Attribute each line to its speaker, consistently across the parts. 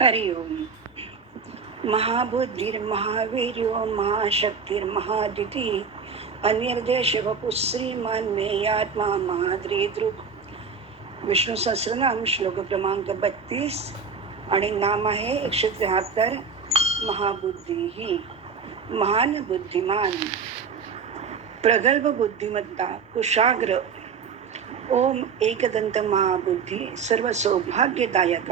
Speaker 1: हरि ओम। महाबुद्धिर्महावीर्यो महाशक्तिर्महादिती। अनिर्देश वपुश्रीमान मेयात्मा महाद्रिदृक विष्णू सहस्रनाम श्लोक क्रमांक बत्तीस आणि नाम आहे एकशे त्र्याहत्तर महाबुद्धी। ही महान बुद्धिमान। प्रगल्भ बुद्धिमत्ता कुशाग्र। ओम एकदंत महाबुद्धी सर्व सौभाग्यदायक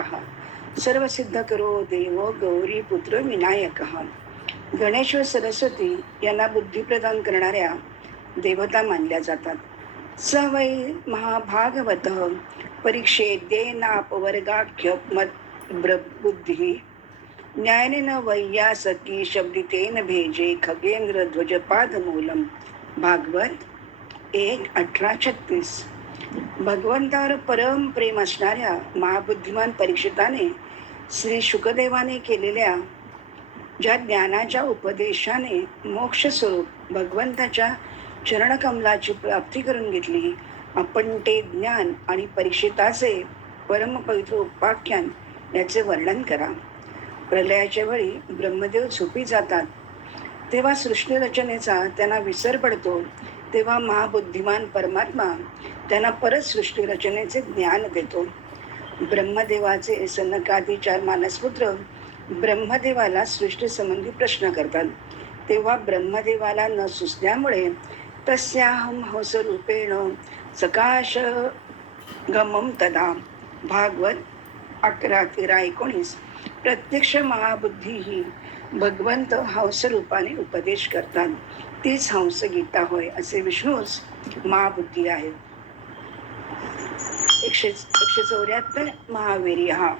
Speaker 1: सर्व सिद्ध करो देव गौरी पुत्र विनायक. गणेश व सरस्वती यांना बुद्धी प्रदान करणाऱ्या देवता मानल्या जातात. स वै महाभागवत परीक्षेद्येनापवर्गाख्य मत बुद्धी ज्ञानेन वैयासकी शब्दितेन भेजे खगेंद्र ध्वजपाद मूलम. भागवत एक अठरा छत्तीस. भगवंतावर परम प्रेम असणाऱ्या महाबुद्धिमान परीक्षिताने श्री शुकदेवाने केलेल्या ज्या ज्ञानाच्या उपदेशाने मोक्ष स्वरूप भगवंताच्या चरणकमलाची प्राप्ती करून घेतली आपण ते ज्ञान आणि परीक्षिताचे परमपवित्र उपाख्यान याचे वर्णन करा. प्रलयाच्या वेळी ब्रह्मदेव झोपी जातात. तेव्हा सृष्टी रचनेचा त्यांना विसर पडतो. तेव्हा महाबुद्धिमान परमात्मा त्यांना परत सृष्टी रचनेचे ज्ञान देतो. ब्रह्मदेवाचे सनकादी चार मानसपुत्र ब्रह्मदेवाला सृष्टीसंबंधी प्रश्न करतात. तेव्हा ब्रह्मदेवाला न सुचल्यामुळे तस्याहम हंसरूपेण सकाश गमम तदा. भागवत अकरा तेरा एकोणीस. प्रत्यक्ष महाबुद्धी ही भगवंत हंसरूपाने उपदेश करतात. तीच हंस गीता होय असे विष्णूच महाबुद्धी आहेत एकशे एकशे चौऱ्याहत्तर महावीर्य हा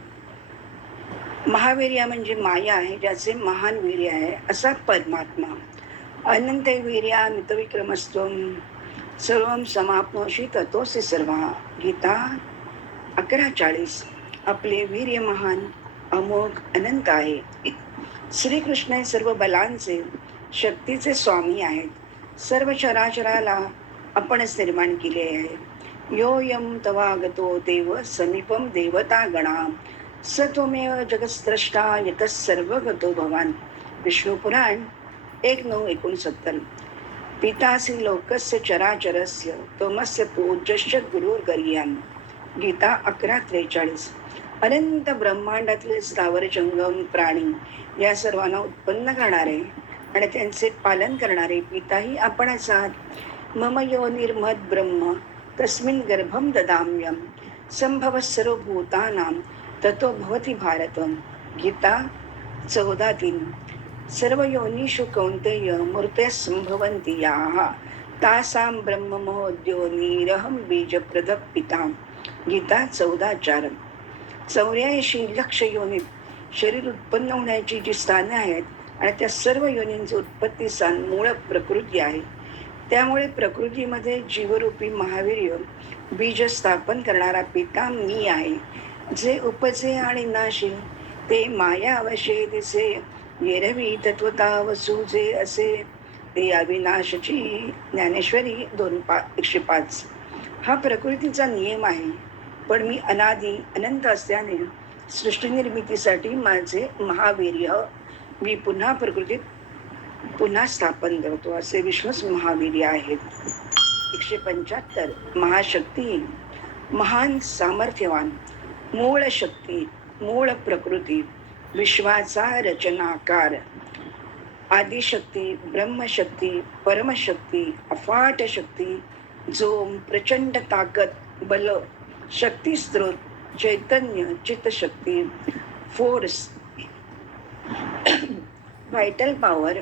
Speaker 1: महावीर्य म्हणजे माया आहे ज्याचे महान वीर्य आहे असा परमात्मा. अनंत वीर्या मितविक्रमस्त्वम सर्व समाप्नोशी ततोसी सर्व. गीता अकरा चाळीस. आपले वीर्य महान अमोघ अनंत आहे. श्रीकृष्ण हे सर्व बलांचे शक्तीचे स्वामी आहेत. सर्व चराचराला आपणच निर्माण केले आहे. योऽयं तवागतो देव समीपम देवता गणा स त्वमेव जगस्त्रष्टा यत सर्वगतो भवान। विष्णू पुराण एक नऊ एकोणसत्तर। पितासी लोकस्य चराचरस्य तोमस्य पूज्यश्च गुरुर्गरियान। गीता अकरा त्रेचाळीस। अनंत ब्रह्मांडातले स्थावर जंगम प्राणी या सर्वांना उत्पन्न करणारे आणि त्यांचे पालन करणारे पिताही आपणच आहात मम यो निर्मत ब्रह्म तस्मिन् गर्भम ददाम्यम। संभव सर्वभूतानां ततो भवति भारत गीता चौदा तीन सर्व योनिषु कौंतेय मूर्त्या संभवन्ति याः। तासां ब्रह्ममहोद्योनिरहं बीजप्रदः बीजप्रद पिता गीता चौदा चार चौऱ्याऐंशी लक्ष योनीत शरीर उत्पन्न होण्याची जी स्थाने आहेत आणि त्या सर्व योनींचे उत्पत्ती स्थान मूळ प्रकृती आहे. त्यामुळे प्रकृतीमध्ये जीवरूपी महावीर्य बीज स्थापन करणारा पिता मी आहे. जे उपजे आणि नाशी ते माया अवशे दिसे येरवी तत्वता वसूजे असे ते अविनाशची ज्ञानेश्वरी दोन पा एकशे पाच हा प्रकृतीचा नियम आहे. पण मी अनादी अनंत असल्याने सृष्टीनिर्मितीसाठी माझे महावीर्य मी पुन्हा प्रकृतीत पुन्हा स्थापन करतो असे विश्वस महावीर्य आहेत. एकशे पंच्याहत्तर महाशक्ती महान सामर्थ्यवान मूळ शक्ती मूळ प्रकृती विश्वाचा रचनाकार आदिशक्ती ब्रह्मशक्ती परमशक्ती अफाट शक्ती जोम प्रचंड ताकद बल शक्ती स्त्रोत चैतन्य चित्तशक्ती force vital power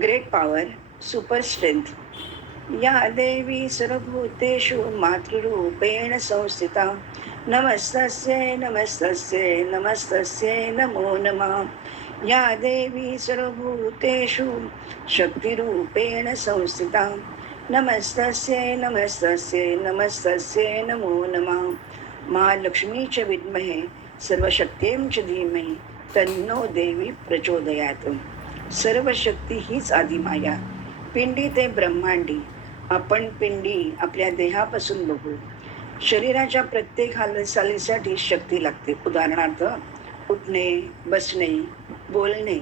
Speaker 1: great power super strength या देवी सर्वभूतेषु मातृरूपेण संस्थिता नमस्तस्यै नमस्तस्यै नमस्तस्यै नमो नमः या देवी सर्वभूतेषु शक्तिरूपेण संस्थिता नमस्तस्यै नमस्तस्यै नमस्तस्यै नमो नमः च विद्महे सर्वशक्तीं च धीमहि तन्नो देवी प्रचोदयात सर्व शक्ती हीच आदिमाया पिंडी ते ब्रह्मांडी आपण पिंडी आपल्या देहापासून बघू. शरीराच्या प्रत्येक हालचालीसाठी शक्ती लागते. उदाहरणार्थ उठणे बसणे बोलणे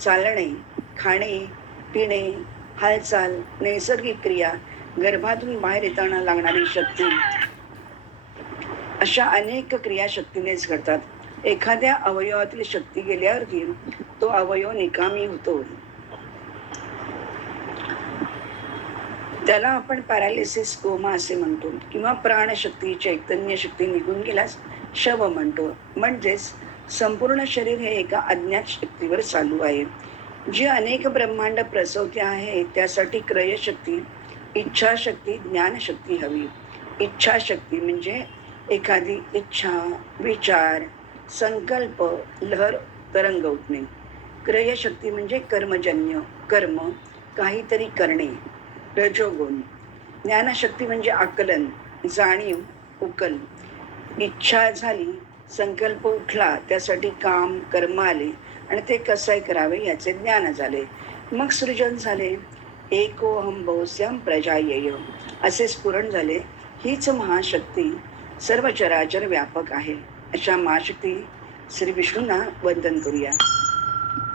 Speaker 1: चालणे खाणे पिणे हालचाल नैसर्गिक क्रिया गर्भातून बाहेर येताना लागणारी शक्ती. अशा अनेक क्रिया शक्तीनेच घडतात. एखाद्या अवयवातील शक्ती गेल्यावरती तो अवयव निकामी होतो. त्याला आपण पॅरालिसिस कोमा असे म्हणतो. किंवा प्राणशक्ती चैतन्य शक्ती निघून गेल्यास शव म्हणतो. म्हणजेच संपूर्ण शरीर हे एका अज्ञात शक्तीवर चालू आहे. जी अनेक ब्रह्मांड प्रसवते आहे त्यासाठी क्रयशक्ती इच्छाशक्ती ज्ञानशक्ती हवी. इच्छाशक्ती म्हणजे एखादी इच्छा विचार संकल्प लहर तरंग उठणे. क्रयशक्ती म्हणजे कर्मजन्य कर्म काहीतरी करणे रजोगुण ज्ञानशक्ती म्हणजे आकलन जाणीव उकल. इच्छा झाली संकल्प उठला त्यासाठी काम कर्म आले आणि ते कसंही करावे याचे ज्ञान झाले. मग सृजन झाले एकोहम प्रजा येय असे स्फुरण झाले. हीच महाशक्ती सर्व चराचर व्यापक आहे. अशा महाशक्ती श्री विष्णूंना वंदन करूया.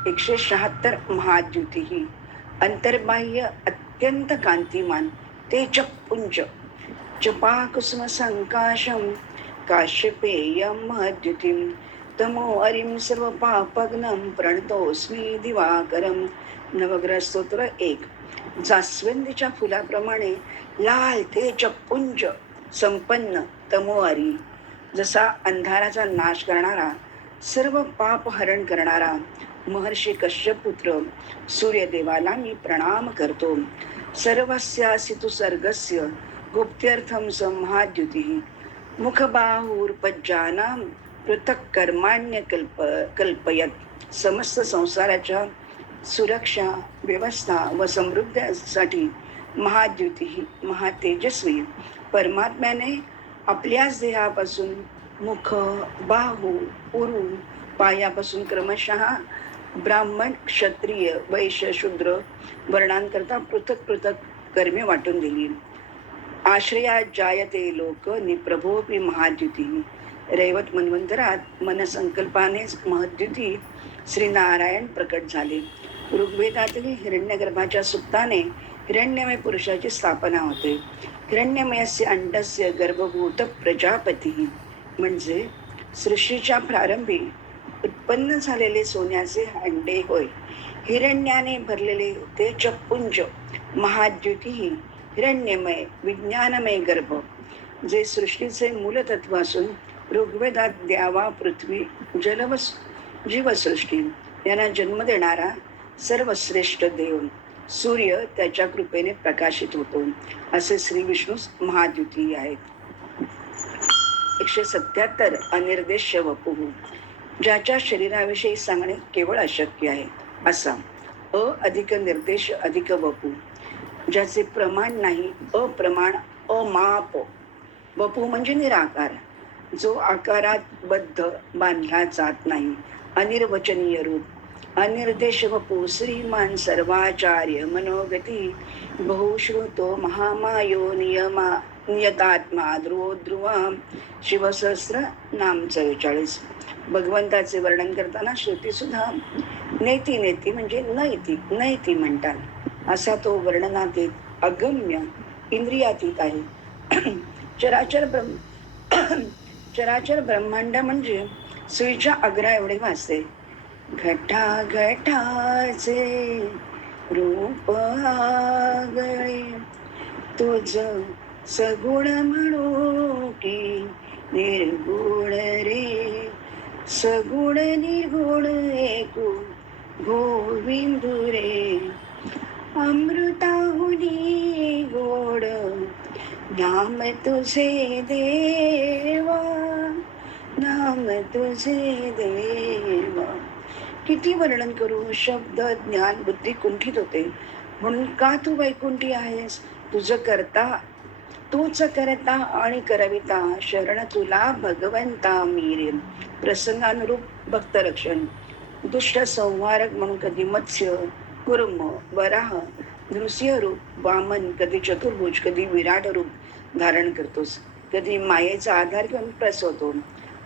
Speaker 1: एकशे शहात्तर महाद्युती ही अंतर्बाह्य अत्यंत कांतिमान ते पुंज चपाकुसुम संकाशम काश्यपेयम महद्युतीम तमो अरिम सर्व पापग्नम प्रणतोस्मी दिवाकरम नवग्रह स्तोत्र एक. जास्वंदीच्या फुलाप्रमाणे लाल ते पुंज संपन्न तमोवारी जसा अंधाराचा नाश करणारा सर्व पाप हरण करणारा महर्षी कश्यपुत्र सूर्यदेवाला मी प्रणाम करतो. सर्वस्यासि तू सर्गस्य गुप्त्यर्थम समहाद्युती मुखबाहुर्पज्जानां पृथक कर्माण्य कल्प कल्पयत. समस्त संसाराच्या सुरक्षा व्यवस्था व समृद्धीसाठी महाद्युती महातेजस्वी परमात्म्याने आपल्याच देहापासून मुख बाहू उरू पायापासून क्रमशः ब्राह्मण क्षत्रिय वैश्य शूद्र वर्णांकरता पृथक पृथक कर्मे वाटून दिली. आश्रया जायते लोक निप्रभोपी महाद्युती. रैवत मन्वंतरात मनसंकल्पानेच महद्युती श्रीनारायण प्रकट झाले. ऋग्वेदातील हिरण्यगर्भाच्या सुप्ताने हिरण्यमय पुरुषाची स्थापना होते. हिरण्यमयस्य अंडस्य गर्भभूत प्रजापती म्हणजे सृष्टीच्या प्रारंभी उत्पन्न झालेले सोन्याचे अंडे होय. हिरण्याने भरलेले ते चपुंज महाद्युती हिरण्यमय विज्ञानमय गर्भ जे सृष्टीचे मूलतत्व असून ऋग्वेदात द्यावा पृथ्वी जलवस जीवसृष्टी यांना जन्म देणारा सर्वश्रेष्ठ देव सूर्य त्याच्या कृपेने प्रकाशित होतो. असे श्री विष्णू महाद्युती आहेत. एकशे सत्याहत्तर अनिर्देश वपुः ज्याच्या शरीराविषयी सांगणे केवळ अशक्य आहे असा अ अधिक निर्देश अधिक वपू ज्याचे प्रमाण नाही अप्रमाण अमाप. वपू म्हणजे निराकार जो आकारात बद्ध बांधला जात नाही अनिर्वचनीय रूप. अनिर्देश वपु श्रीमान सर्वाचार्य मनोगती बहुश्रुतो महामायो नियमा नियतात्मा ध्रुवो ध्रुवा शिवसहस्र नाम चव्वेचाळीस. भगवंताचे वर्णन करताना श्रुती सुद्धा नेती नेती म्हणजे नैतिक नैती म्हणतात. असा तो वर्णनातीत अगम्य इंद्रियातीत आहे. चराचर ब्रह्म चराचर ब्रह्मांड म्हणजे सुईच्या अग्रा एवढे वाचते. घटा घटाचे रूप आगळे. तुझ सगुण म्हणू की निर्गुण रे. सगुण निर्गुण एकू गोविंदू रे. अमृताहुनी गोड नाम तुझे देवा नाम तुझे देवा. किती वर्णन करू शब्द ज्ञान बुद्धी कुंठित होते? म्हणून का तू वैकुंठी आहेस? तुझं करता तूच करता आणि करविता शरण तुला भगवंता मिरेल प्रसंगानुरूप भक्तरक्षण. दुष्ट संहारक म्हणून कधी मत्स्य कुर्म वराह नृसिंह रूप वामन कधी चतुर्भुज कधी विराट रूप धारण करतोस. कधी मायेचा आधार घेऊन प्रसवतो.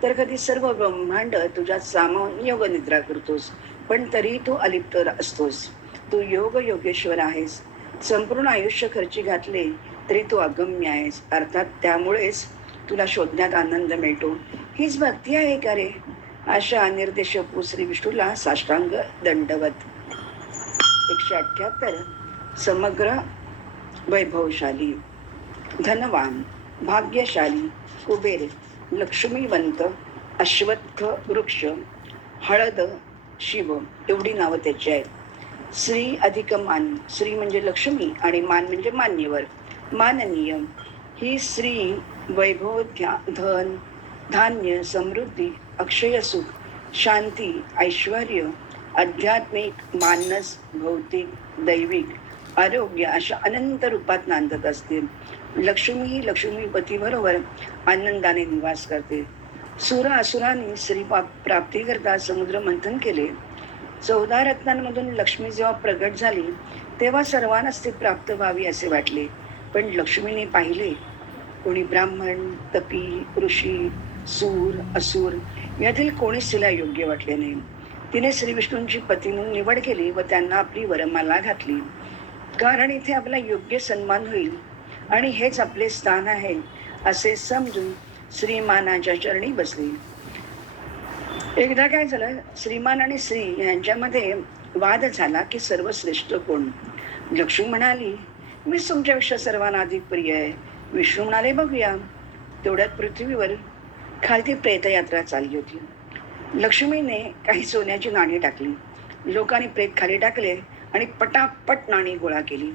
Speaker 1: तर कधी सर्व ब्रह्मांड तुझ्या सामान्योग निद्रा करतोस पण तरीही तू अलिप्त असतोस. तू योग योगेश्वर आहेस. संपूर्ण आयुष्य खर्ची घातले तरी तू अगम्य आहेस. अर्थात त्यामुळेच तुला शोधण्यात आनंद मिळतो. हीच भक्ती आहे का रे? अशा निर्देशपू श्री विष्णूला साष्टांग दंडवत. एकशे अठ्ठ्याहत्तर समग्र वैभवशाली. धनवान. भाग्यशाली. कुबेर. लक्ष्मीवंत अश्वत्थ वृक्ष हळद शिव एवढी नावं त्याची आहेत. श्री अधिक मान श्री म्हणजे लक्ष्मी आणि मान म्हणजे मान्यवर. माननीय ही स्त्री वैभव ध्या- धन धान्य समृद्धी अक्षय सुख शांती ऐश्वर आध्यात्मिक मानस भौतिक दैविक आरोग्य अशा अनंत रूपात नांदत असतील. लक्ष्मी ही लक्ष्मीपतीबरोबर आनंदाने निवास करते. सुर असुरांनी श्री प्राप्तीकरता समुद्र मंथन केले. चौदा रत्नांमधून लक्ष्मी जेव्हा प्रगट झाली तेव्हा सर्वांनाच ते प्राप्त व्हावी असे वाटले. पण लक्ष्मीने पाहिले कोणी ब्राह्मण तपी ऋषी सूर असूर यातील कोणीच तिला योग्य वाटले नाही. तिने श्री विष्णूंची पती म्हणून निवड केली व त्यांना आपली वरमाला घातली. कारण इथे आपला योग्य सन्मान होईल आणि हेच आपले स्थान आहे असे समजून श्रीमानाच्या चरणी बसली. एकदा काय झालं श्रीमान आणि श्री यांच्यामध्ये वाद झाला की सर्वश्रेष्ठ कोण? लक्ष्मी म्हणाली मी तुमच्यापेक्षा सर्वांना अधिक प्रिय आहे. विष्णू म्हणाले बघूया. तेवढ्यात पृथ्वीवर खालती प्रेतयात्रा चालली होती. लक्ष्मीने काही सोन्याची नाणी टाकली. लोकांनी प्रेत खाली टाकले आणि पटापट नाणी गोळा केली.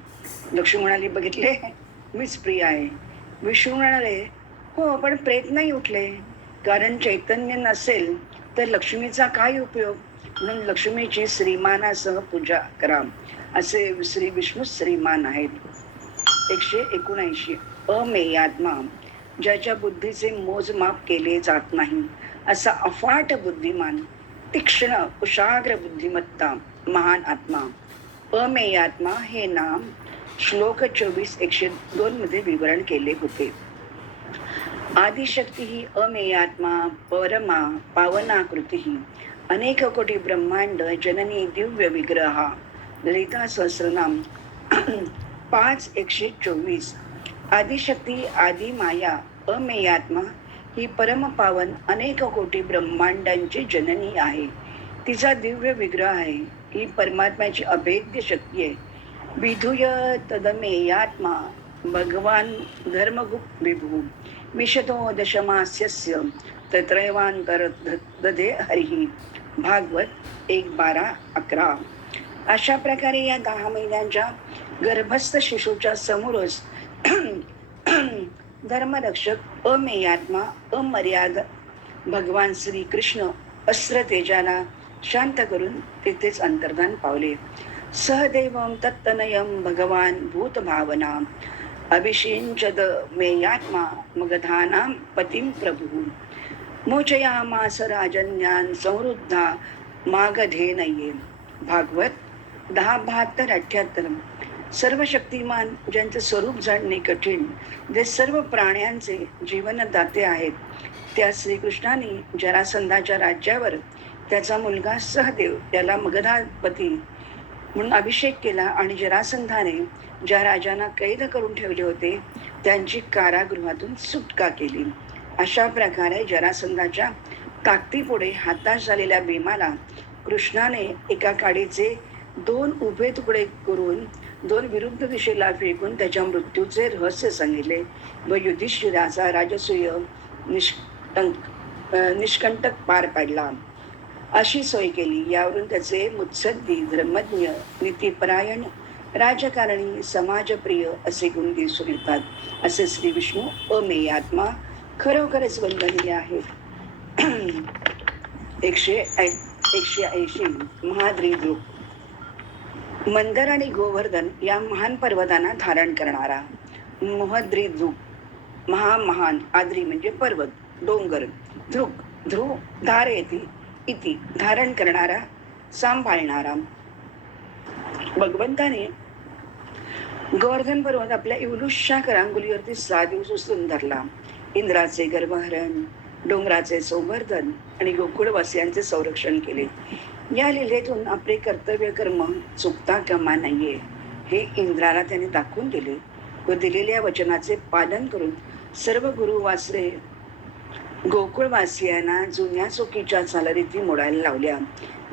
Speaker 1: लक्ष्मी म्हणाली बघितले? मीच प्रिय आहे. विष्णू म्हणाले हो पण प्रेत नाही उठले. कारण चैतन्य नसेल तर लक्ष्मीचा काय उपयोग? म्हणून लक्ष्मीची श्रीमानासह पूजा करा. असे श्री विष्णू श्रीमान आहेत. एकशे एकोणऐंशी. अमेयात्मा. ज्याच्या बुद्धीचे मोजमाप केले जात नाही. असा अफाट बुद्धिमान तीक्ष्ण कुशाग्र बुद्धिमत्ता महान आत्मा. अमेयात्मा हे नाम श्लोक चोवीस एकशे दोन मध्ये विवरण केले होते. आदिशक्ती ही अमेयात्मा परमा पावनाकृती ही अनेक कोटी ब्रह्मांड जननी दिव्य विग्रहा ललिता सहस्रनाम पाच एकशे चोवीस. आदिशक्ती आदी माया अमेयात्मा ही परमपावन अनेक कोटी ब्रह्मांडांची जननी आहे. तिचा दिव्य विग्रह आहे. ही परमात्म्याची अभेद्य शक्ती आहे. विधुय तदमेयात्मा भगवान धर्मगुप्त विभू। विशतो दशमास्यस्य तत्रैवांतर दधे हरिही भागवत एक बारा अकरा। अशा प्रकारे या दहा महिन्यांच्या गर्भस्थ शिशूच्या समोरच धर्मरक्षक अमेयात्मा अमर्याद भगवान श्रीकृष्ण अस्त्र तेजाला शांत करून तेथेच अंतर्धान पावले. सहदैवम तत्तनयम भगवान भूतभावना अभिषिंचद मेयात्मा मगधानां पतिं प्रभु। मोचयामास राजन्यान समृद्धा मागधेनये। भागवत दहा बहात्तर अठ्ठ्याहत्तर सर्व शक्तिमान ज्यांचं स्वरूप जाणणे कठीण जे सर्व प्राण्यांचे जीवनदाते आहेत त्या श्रीकृष्णाने जरासंधाच्या राज्यावर त्याचा मुलगा सहदेव त्याला मगधापती म्हणून अभिषेक केला आणि जरासंधाने ज्या राजांना कैद करून ठेवले होते त्यांची कारागृहातून सुटका केली. अशा प्रकारे जरासंधाच्या ताकदीपुढे हाताश झालेल्या भीमाला कृष्णाने एका काडीचे दोन उभे तुकडे करून दोन विरुद्ध दिशेला फेकून त्याच्या मृत्यूचे रहस्य सांगितले व युधिष्ठिराचा राजसूय निष्कंक निष्कंटक पार पाडला. अशी सोय केली. यावरून त्याचे मुत्सद्दी धर्मज्ञ नीतीपरायण राजकारणी समाजप्रिय असे गुण दिसून येतात. असे श्री विष्णू अमेयात्मा खरोखरच वंदनीय आहेत. एकशे ऐ एकशे ऐंशी महाद्रिद्रुप मंदर आणि गोवर्धन या महान पर्वतांना धारण करणारा महद्रिद्रुप महामहान आद्री म्हणजे पर्वत डोंगर ध्रुक ध्रुव धार येते इति धारण करणारा सांभाळणारा. भगवंताने गोवर्धन पर्वत आपल्या इवलुशा करांगुलीवरती सहा दिवस उचलून धरला. इंद्राचे गर्भहरण डोंगराचे संवर्धन आणि गोकुळवासियांचे संरक्षण केले. या लिलेतून आपले कर्तव्य कर्म चुकता कामा नाहीये हे इंद्राला त्याने दाखवून दिले व दिलेल्या वचनाचे पालन करून सर्व गुरु वासरे गोकुळवासियांना जुन्या चुकीच्या चालरीती मोडायला लावल्या.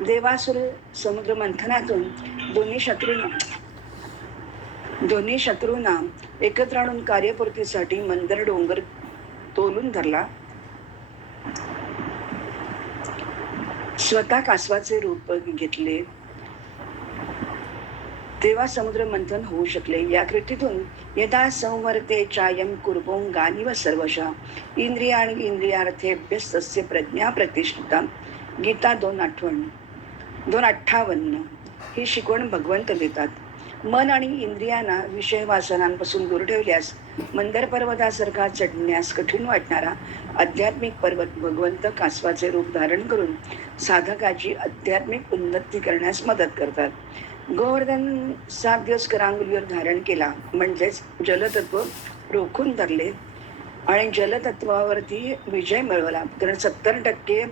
Speaker 1: देवासुर समुद्र मंथनातून दोन्ही शत्रूंना दोन्ही शत्रूंना एकत्र आणून कार्यपूर्तीसाठी मंदर डोंगर तोलून धरला. स्वतः कासवाचे रूप घेतले. तेव्हा समुद्र मंथन होऊ शकले. या कृतीतून यदा संवर्ते चायं कुर्वोङ्गानिव गानिव सर्वशा इंद्रिया आणि इंद्रियार्थेभ्यस्तस्य प्रज्ञा प्रतिष्ठिता। गीता दोन आठवण दोन अठ्ठावन्न. ही शिकवण भगवंत देतात. मन आणि इंद्रियांना विषय वासनांपासून दूर ठेवल्यास मंदर पर्वतासारखा चढण्यास कठीण वाटणारा आध्यात्मिक पर्वत भगवंत कासवाचे रूप धारण करून साधकाची आध्यात्मिक उन्नती करण्यास मदत करतात. गोवर्धन सात दिवस करांगुलीवर धारण केला. म्हणजेच जलतत्व रोखून धरले. आणि जलतत्वावरती विजय मिळवला. कारण सत्तर टक्के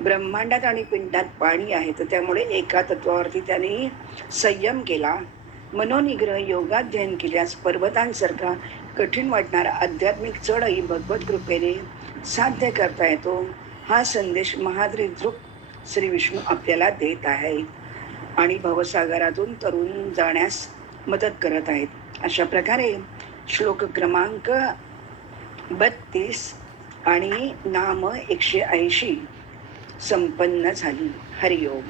Speaker 1: ब्रह्मांडात आणि पिंडात पाणी आहे. तर त्यामुळे एका तत्वावरती त्यांनी संयम केला. मनोनिग्रह योगाध्ययन केल्यास पर्वतांसारखा कठीण वाटणारा आध्यात्मिक चढही भगवत कृपेने साध्य करता येतो. हा संदेश महाद्रिदृक श्री विष्णू आपल्याला देत आहे. आणि भवसागरातून तरुण जाण्यास मदत करत आहेत. अशा प्रकारे श्लोक क्रमांक बत्तीस आणि नाम एकशे ऐंशी संपन्न झाली. हरिओम.